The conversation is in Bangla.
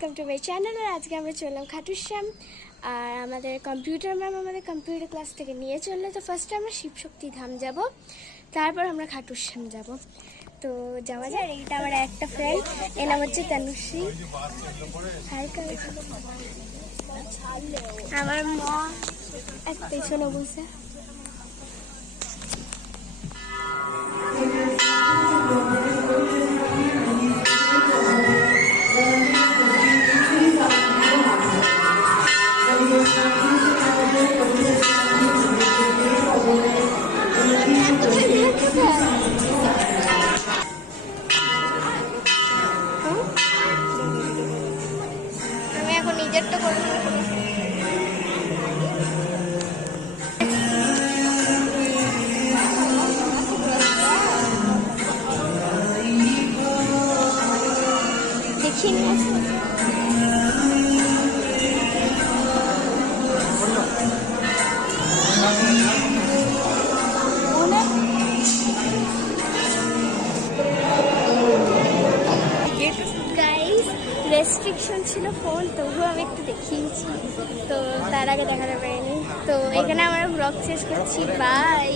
Welcome to my channel. আর আজকে আমরা চললাম খাটুশ্যাম। আর আমাদের কম্পিউটার ম্যাম আমাদের কম্পিউটার ক্লাস থেকে নিয়ে চললো। তো ফার্স্টে আমরা শিবশক্তি ধাম যাব, তারপর আমরা খাটুশ্যাম যাব। তো যাওয়া যায়। এইটা আমার একটা ফ্রেন্ড, এর নাম হচ্ছে তনুশ্রী। আমার মা এক পেছনে বসে। আমি এখন নিজেরটা করবো। দেখিনি রেস্ট্রিকশন ছিল ফোন, তবুও আমি একটু দেখিয়েছি, তো তার আগে দেখাতে পারিনি। তো এখানে আমরা ব্লগ শেষ করছি। বাই।